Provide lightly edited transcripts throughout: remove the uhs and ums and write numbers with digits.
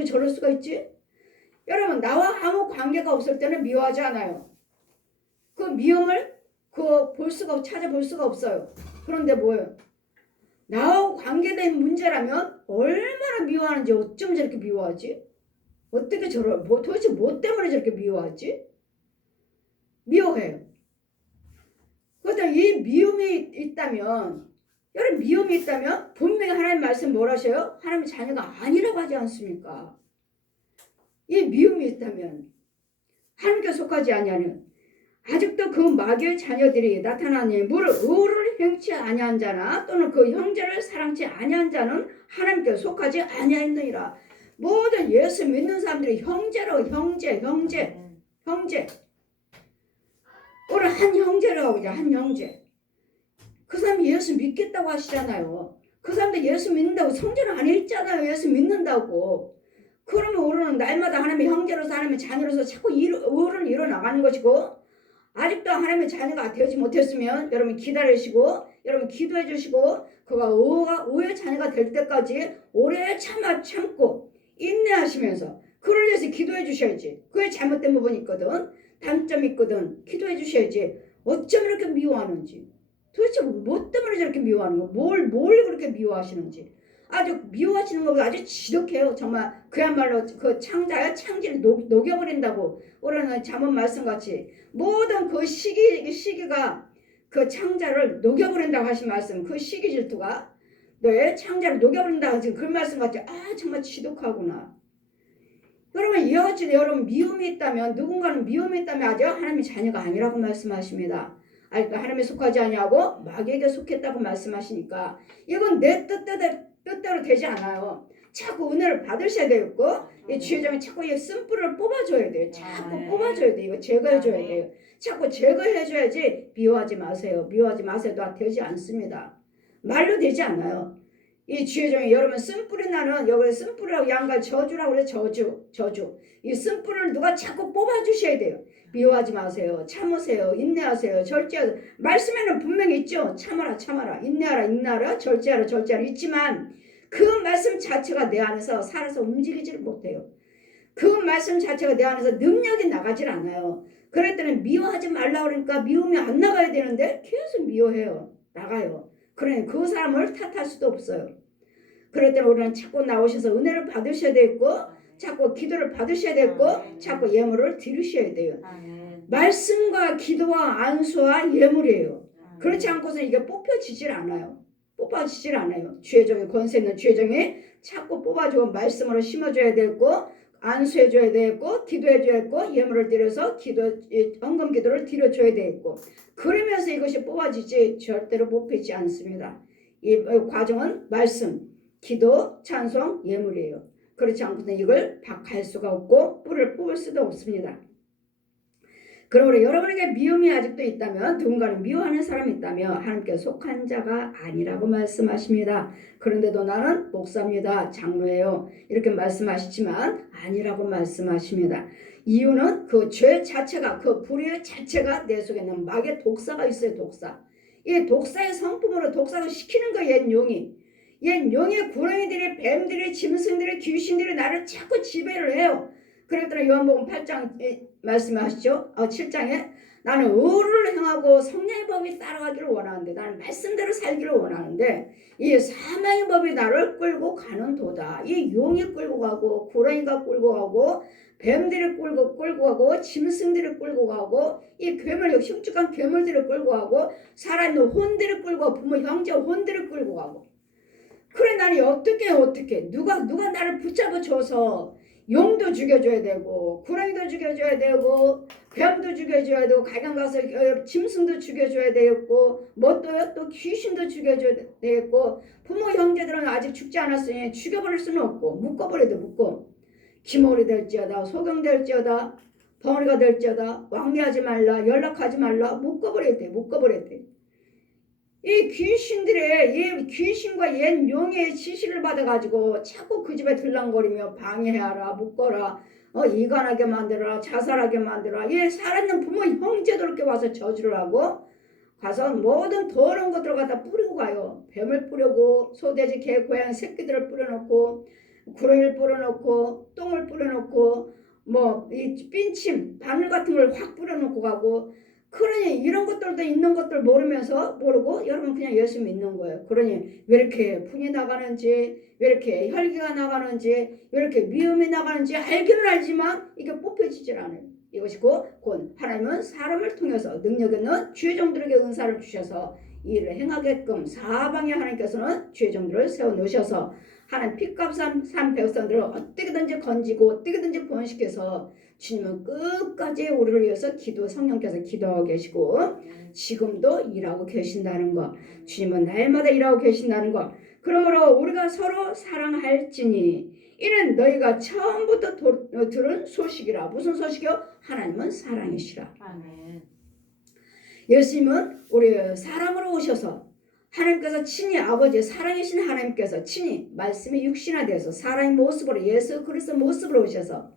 가지고 저럴 수가 있지? 여러분, 나와 아무 관계가 없을 때는 미워하지 않아요. 그 미움을 찾아볼 수가 없어요. 그런데 뭐예요? 나하고 관계된 문제라면 얼마나 미워하는지 어쩜 저렇게 미워하지? 어떻게 도대체 뭐 때문에 저렇게 미워하지? 미워해요. 그러다 이 미움이 있다면, 여러분 미움이 있다면 분명히 하나님 말씀 뭘 하셔요? 하나님의 자녀가 아니라고 하지 않습니까? 이 미움이 있다면 하나님께 속하지 아니하는 아직도 그 마귀의 자녀들이 나타나니 의를 행치 아니한 자나 또는 그 형제를 사랑치 아니한 자는 하나님께 속하지 아니하였느니라. 모든 예수 믿는 사람들이 형제로 형제 오늘 한 형제라고 하자. 한 형제. 그 사람이 예수 믿겠다고 하시잖아요. 그 사람도 예수 믿는다고 성전 안에 있잖아요. 예수 믿는다고. 그러면 우리는 날마다 하나님의 형제로서 하나님의 자녀로서 자꾸 의를 이뤄나가는 것이고, 아직도 하나님의 자녀가 되지 못했으면 여러분 기다리시고 여러분 기도해 주시고 그가 의의 자녀가 될 때까지 오래 참고 인내하시면서 그를 위해서 기도해 주셔야지. 그에 잘못된 부분이 있거든, 단점이 있거든, 기도해 주셔야지. 어쩜 이렇게 미워하는지, 도대체 뭐 때문에 저렇게 미워하는 거, 뭘 그렇게 미워하시는지. 아주 미워하시는 것보다 아주 지독해요. 정말 그야말로 그 창질을 녹여버린다고 오늘은 잠언 말씀같이 모든 그 시기가 그 창자를 녹여버린다고 하신 말씀, 그 시기 질투가 너의 창자를 녹여버린다고 하신 그 말씀같이 정말 지독하구나. 여러분 이와 같이 여러분 미움이 있다면, 누군가는 미움이 있다면 아직 하나님의 자녀가 아니라고 말씀하십니다. 아직도 하나님에 속하지 아니하고 마귀에게 속했다고 말씀하시니까 이건 내 뜻대로 되지 않아요. 자꾸 은혜를 받으셔야 되겠고, 이 주의점에 자꾸 이 쓴뿌리를 뽑아줘야 돼요. 자꾸 뽑아줘야 돼요. 이거 제거해줘야 돼요. 자꾸 제거해줘야지. 미워하지 마세요. 미워하지 마세요. 다 되지 않습니다. 말로 되지 않아요. 이 주의점에 여러분 쓴뿌리 나는, 여기 쓴뿌리라고 양가 저주라고 그래. 저주. 이 쓴뿌리를 누가 자꾸 뽑아주셔야 돼요. 미워하지 마세요. 참으세요. 인내하세요. 절제하세요. 말씀에는 분명히 있죠. 참아라. 인내하라. 절제하라. 있지만 그 말씀 자체가 내 안에서 살아서 움직이지를 못해요. 그 말씀 자체가 내 안에서 능력이 나가질 않아요. 그랬더니 미워하지 말라 그러니까 미움이 안 나가야 되는데 계속 미워해요. 나가요. 그러니 그 사람을 탓할 수도 없어요. 그랬더니 우리는 자꾸 나오셔서 은혜를 받으셔야 되고, 자꾸 기도를 받으셔야 되고, 자꾸 예물을 드리셔야 돼요. 말씀과 기도와 안수와 예물이에요. 그렇지 않고서 이게 뽑혀지질 않아요. 주의종의 권세 있는 주의종이 자꾸 뽑아주고 말씀으로 심어줘야 되고, 안수해줘야 되고, 기도해줘야 되고, 예물을 드려서 헌금 기도를 드려줘야 되고, 그러면서 이것이 뽑아지지 절대로 뽑히지 않습니다. 이 과정은 말씀, 기도, 찬송, 예물이에요. 그렇지 않고는 이걸 박할 수가 없고 뿔을 뽑을 수도 없습니다. 그러므로 여러분에게 미움이 아직도 있다면, 누군가를 미워하는 사람이 있다면 하나님께 속한 자가 아니라고 말씀하십니다. 그런데도 나는 목사입니다. 장로예요. 이렇게 말씀하시지만 아니라고 말씀하십니다. 이유는 그 죄 자체가, 그 불의 자체가 내 속에 있는 마귀의 독사가 있어요. 독사. 이 독사의 성품으로 독사를 시키는 거예요. 옛 용의 구렁이들이, 뱀들이, 짐승들이, 귀신들이 나를 자꾸 지배를 해요. 그랬더니 요한복음 8장 말씀하시죠. 7장에 나는 의를 행하고 성령의 법이 따라가기를 원하는데, 나는 말씀대로 살기를 원하는데 이 사망의 법이 나를 끌고 가는 도다. 이 용이 끌고 가고, 구렁이가 끌고 가고, 뱀들이 끌고 가고, 짐승들이 끌고 가고, 이 괴물, 흉측한 괴물들이 끌고 가고, 살아있는 혼들이 끌고 가고, 부모 형제 혼들이 끌고 가고. 그래 나는 어떻게 누가 나를 붙잡아 줘서 용도 죽여줘야 되고, 구렁이도 죽여줘야 되고, 뱀도 죽여줘야 되고, 가정 가서 짐승도 죽여줘야 되겠고, 또 귀신도 죽여줘야 되겠고, 부모 형제들은 아직 죽지 않았으니 죽여버릴 수는 없고, 묶고 기mol이 될지어다, 소경될지어다, 벙어리가 될지어다, 왕래하지 말라, 연락하지 말라, 묶어버려야 돼. 이 귀신과 옛 용의 지시를 받아가지고 자꾸 그 집에 들랑거리며 방해하라, 묶어라, 이간하게 만들어라, 자살하게 만들어라. 살아있는 부모 형제도 이렇게 와서 저주를 하고 가서 모든 더러운 것들을 갖다 뿌리고 가요. 뱀을 뿌리고, 소돼지, 개, 고양이 새끼들을 뿌려놓고, 구렁이를 뿌려놓고 똥을 뿌려놓고 뭐 이 빈침 바늘 같은 걸 확 뿌려놓고 가고 그러니 이런 것들도 있는 것들 모르고 여러분 그냥 예수 믿는 거예요. 그러니 왜 이렇게 분이 나가는지 왜 이렇게 혈기가 나가는지 왜 이렇게 미움이 나가는지 알기는 알지만 이게 뽑혀지질 않아요. 이것이 곧 하나님은 사람을 통해서 능력 있는 주의 종들에게 은사를 주셔서 이 일을 행하게끔 사방에 하나님께서는 주의 종들을 세워놓으셔서 하나님 핏값 산 백성들을 어떻게든지 건지고 어떻게든지 구원시켜서 주님은 끝까지 우리를 위해서 성령께서 기도하고 계시고 지금도 일하고 계신다는 것, 주님은 날마다 일하고 계신다는 것. 그러므로 우리가 서로 사랑할지니 이는 너희가 처음부터 들은 소식이라. 무슨 소식이요? 하나님은 사랑이시라. 아멘. 예수님은 우리 사람으로 오셔서 하나님께서 친히 아버지 사랑이신 하나님께서 친히 말씀이 육신화되어서 사람의 모습으로 예수 그리스도 모습으로 오셔서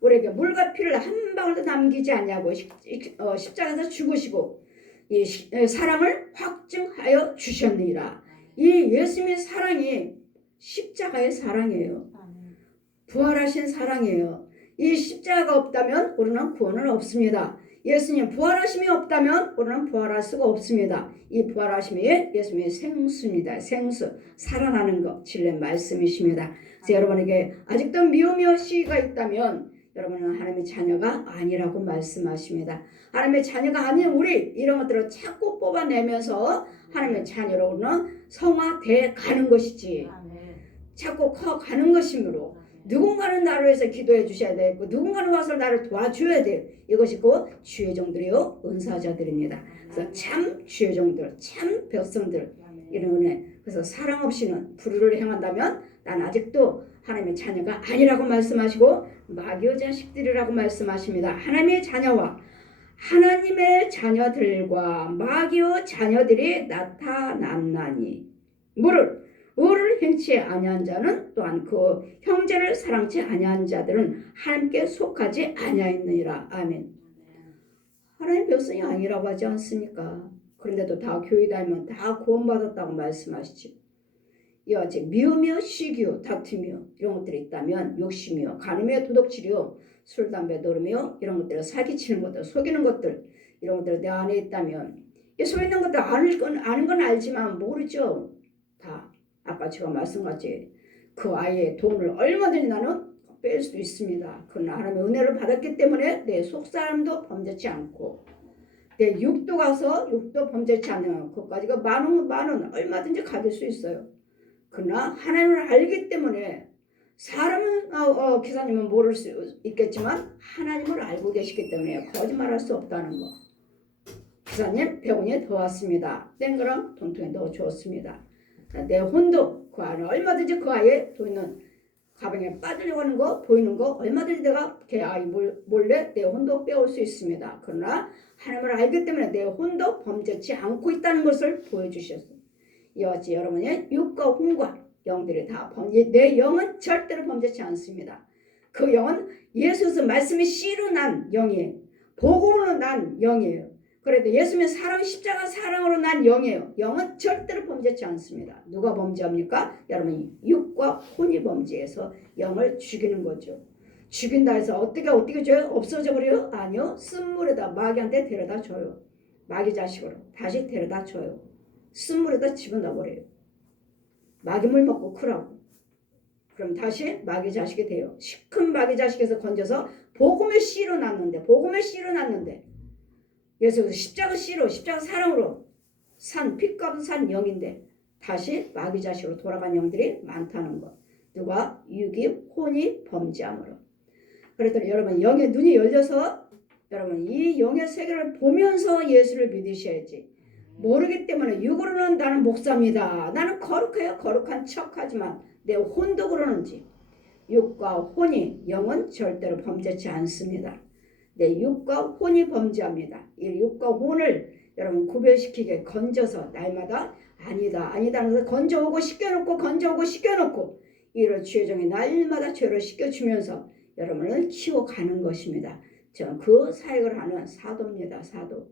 우리에게 물과 피를 한 방울도 남기지 않냐고 십자가에서 죽으시고 이 사랑을 확증하여 주셨느니라. 이 예수님의 사랑이 십자가의 사랑이에요. 부활하신 사랑이에요. 이 십자가가 없다면 우리는 구원은 없습니다. 예수님 부활하심이 없다면 우리는 부활할 수가 없습니다. 이 부활하심이 예수님의 생수입니다. 생수, 살아나는 것, 진리의 말씀이십니다. 그래서 여러분에게 아직도 미우며 시기가 있다면 여러분은 하나님의 자녀가 아니라고 말씀하십니다. 하나님의 자녀가 아닌 우리 이런 것들을 자꾸 뽑아내면서 하나님의 자녀로 우리는 성화돼 가는 것이지 자꾸 커가는 것이므로 누군가는 나를 위해서 기도해 주셔야 되고 누군가는 와서 나를 도와줘야 돼요. 이것이 곧 주의 종들이요 은사자들입니다. 그래서 참 주의 종들, 참 백성들 이런 은혜. 그래서 사랑 없이는 불의를 행한다면 난 아직도 하나님의 자녀가 아니라고 말씀하시고 마귀의 자식들이라고 말씀하십니다. 하나님의 자녀와 하나님의 자녀들과 마귀의 자녀들이 나타났나니 무릇 의를 행치 아니한 자는 또한 그 형제를 사랑치 아니한 자들은 하나님께 속하지 아니하였느니라. 아멘. 하나님 백성이 아니라고 하지 않습니까? 그런데도 다 교회 다니면 다 구원받았다고 말씀하시죠. 이와 같이 미우며 시기요 다투며 이런 것들이 있다면 욕심이요 간음이요 도둑질이요 술 담배 노름이요 이런 것들을 사기치는 것들 속이는 것들 이런 것들이 내 안에 있다면 이 속에 있는 것들 아는 건 알지만 모르죠. 다 아까 제가 말씀같이 그 아이의 돈을 얼마든지 나는 뺄 수 있습니다. 그러나 하나님의 은혜를 받았기 때문에 내 속사람도 범죄치 않고 내 육도 가서 육도 범죄치 않는 그것까지가 만 원 얼마든지 가질 수 있어요. 그러나 하나님을 알기 때문에 사람은 기사님은 모를 수 있겠지만 하나님을 알고 계시기 때문에 거짓말할 수 없다는 거. 기사님 100원이 더 왔습니다. 땡그랑 돈통에 넣어 주었습니다. 내 혼도 그 안에 얼마든지 그 아이에 돈은 가방에 빠지려고 하는 거 보이는 거 얼마든지 내가 걔 아이 몰래 내 혼도 빼올 수 있습니다. 그러나 하나님을 알기 때문에 내 혼도 범죄치 않고 있다는 것을 보여주셨어요. 이와 같이 여러분의 육과 혼과 영들이 다 내 영은 절대로 범죄치 않습니다. 그 영은 예수께서 말씀이 씨로 난 영이에요. 복음으로 난 영이에요. 그래도 예수님의 사랑 십자가 사랑으로 난 영이에요. 영은 절대로 범죄치 않습니다. 누가 범죄합니까? 여러분 육과 혼이 범죄해서 영을 죽이는 거죠. 죽인다 해서 어떻게 줘요? 없어져 버려요? 아니요. 쓴물에다 마귀한테 데려다 줘요. 마귀 자식으로 다시 데려다 줘요. 쓴물에다 집어넣어 버려요. 마귀물 먹고 크라고. 그럼 다시 마귀 자식이 돼요. 시큰 마귀 자식에서 건져서 복음의 씨로 났는데 예수께서 십자가 씨로 십자가 사랑으로 산 핏값은 산 영인데 다시 마귀 자식으로 돌아간 영들이 많다는 것. 누가? 육이 혼이 범죄함으로. 그랬더니 여러분 영의 눈이 열려서 여러분 이 영의 세계를 보면서 예수를 믿으셔야지. 모르기 때문에 육으로는 나는 목사입니다. 나는 거룩해요. 거룩한 척하지만 내 혼도 그러는지. 육과 혼이 영은 절대로 범죄치 않습니다. 내 육과 혼이 범죄합니다. 이 육과 혼을 여러분 구별시키게 건져서 날마다 아니다 하면서 건져오고 씻겨놓고 이를 주의 종이 날마다 죄를 씻겨주면서 여러분을 키워가는 것입니다. 저는 그 사역을 하는 사도입니다. 사도.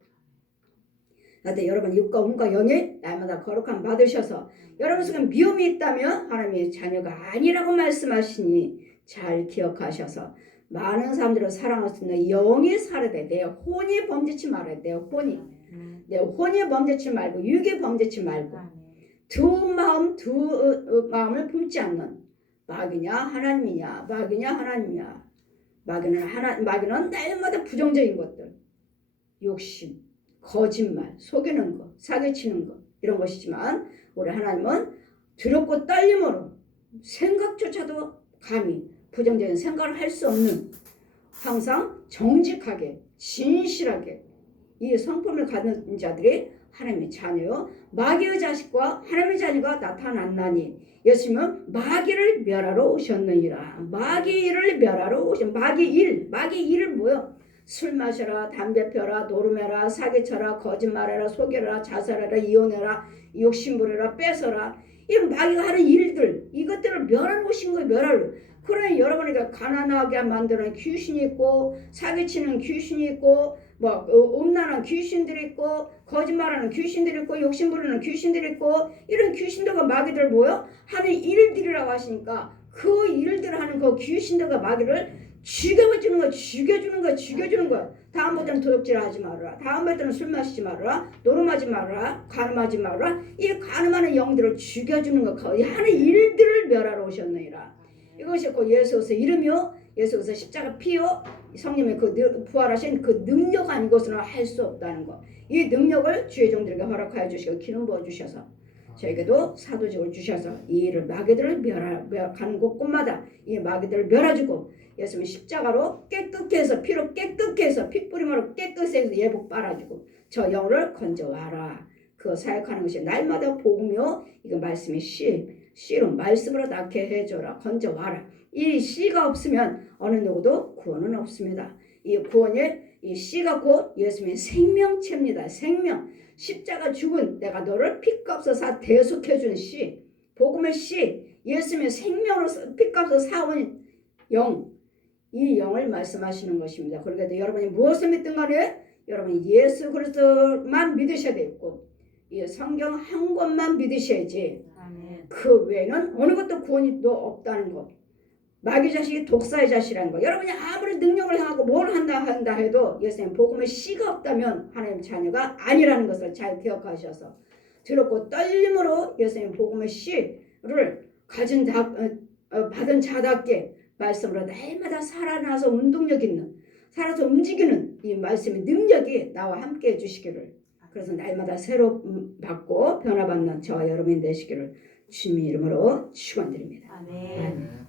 하여튼 여러분 육과 음과 영이 날마다 거룩함 받으셔서 여러분 속에 미움이 있다면 하나님의 자녀가 아니라고 말씀하시니 잘 기억하셔서 많은 사람들을 사랑할 수 있는 영이 살아야 돼. 혼이 범죄치 말아야 돼요. 혼이. 내 혼이 범죄치 말고 육이 범죄치 말고 두 마음을 품지 않는 마귀냐 하나님이냐 마귀냐 하나님이냐 마귀는 날마다 부정적인 것들 욕심 거짓말 속이는 거 사기치는 거 이런 것이지만 우리 하나님은 두렵고 떨림으로 생각조차도 감히 부정적인 생각을 할 수 없는 항상 정직하게 진실하게 이 성품을 가진 자들이 하나님의 자녀요 마귀의 자식과 하나님의 자녀가 나타났나니 예수님은 마귀를 멸하러 오셨느니라. 마귀를 멸하러 오신 마귀 일을 뭐요? 술 마셔라 담배 펴라 노름해라 사기쳐라 거짓말해라 속여라 자살해라 이혼해라 욕심부려라 뺏어라 이 마귀가 하는 일들 이것들을 멸하러 오신 거예요. 멸하러. 그러니 여러분에게 가난하게 만드는 귀신이 있고 사기치는 귀신이 있고 뭐 음란한 귀신들이 있고 거짓말하는 귀신들이 있고 욕심부리는 귀신들이 있고 이런 귀신들과 마귀들 뭐요? 하는 일들이라고 하시니까 그 일들을 하는 그 귀신들과 마귀를 죽여주는 거야. 다음부터는 도둑질 하지 말아라. 다음부터는 술 마시지 말아라. 노름하지 말아라. 간음하지 말아라. 이 간음하는 영들을 죽여주는 거 하는 일들을 멸하러 오셨느니라. 이것이 그 예수의 이름이요 예수의 십자가 피요 성령의 그 부활하신 그 능력 아니고서는 할 수 없다는 것. 이 능력을 주의 종들에게 허락하여 주시고 기름 부어 주셔서 저에게도 사도직을 주셔서 이 일을 마귀들을 가는 곳곳마다 이 마귀들을 멸하주고 예수님 십자가로 깨끗게 해서 피로 깨끗게 해서 핏부림으로 깨끗이 해서 예복 빨아주고 저 영혼을 건져와라. 그 사역하는 것이 날마다 복음이요 이거 말씀이 씨로 말씀으로 낳게 해줘라. 건져와라. 이 씨가 없으면 어느 누구도 구원은 없습니다. 이 구원의 이 씨가 곧 예수님의 생명체입니다. 생명. 십자가 죽은 내가 너를 피값으로 사 대속해준 씨. 복음의 씨. 예수님의 생명으로 피값으로 사온 영. 이 영을 말씀하시는 것입니다. 그러니까 여러분이 무엇을 믿든 간에 여러분이 예수 그리스도만 믿으셔야 되고 이 성경 한 권만 믿으셔야지 그 외에는 어느 것도 구원이 또 없다는 것. 마귀 자식이 독사의 자식이라는 거. 여러분이 아무리 능력을 행하고 뭘 한다 해도 예수님 복음의 씨가 없다면 하나님 자녀가 아니라는 것을 잘 기억하셔서 두렵고 떨림으로 예수님 복음의 씨를 받은 자답게 말씀으로 날마다 살아나서 운동력 있는 살아서 움직이는 이 말씀의 능력이 나와 함께 해주시기를 그래서 날마다 새로 받고 변화받는 저와 여러분이 되시기를 주님의 이름으로 축원드립니다. 아멘.